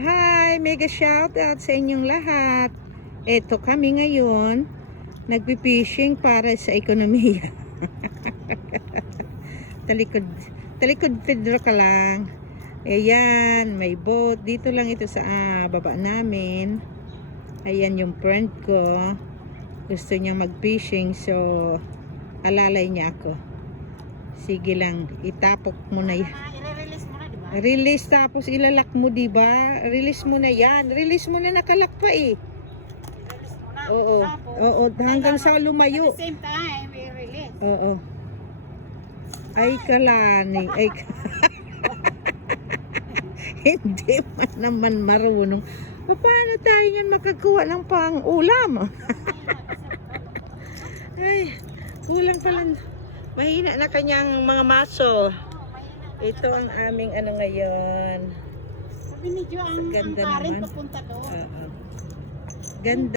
Hi! Mega shoutout sa inyong lahat. Eto kami ngayon, nagpipishing para sa ekonomiya. talikod, talikod Pedro ka lang. Ayan, may boat. Dito lang ito sa baba namin. Ayan yung friend ko. Gusto niya mag-fishing, so alalay niya ako. Sige lang, itapok mo na yan. I-release mo na, di ba? Release tapos ilalak mo, diba? Release mo na yan. Release mo na, nakalak pa eh. I-release mo na. Oo. Tapos, Oo, hanggang sa at lumayo. the same time, i-release. Oo. Ay kalani. Ay hindi man naman marunong. Paano tayo yan makakuha ng pang-ulam? Ay, kulang pala. Mahina na kanyang mga maso. Ito ang aming ano ngayon. Sabi ni Jo, ang Ganda current naman. papunta doon. Ganda.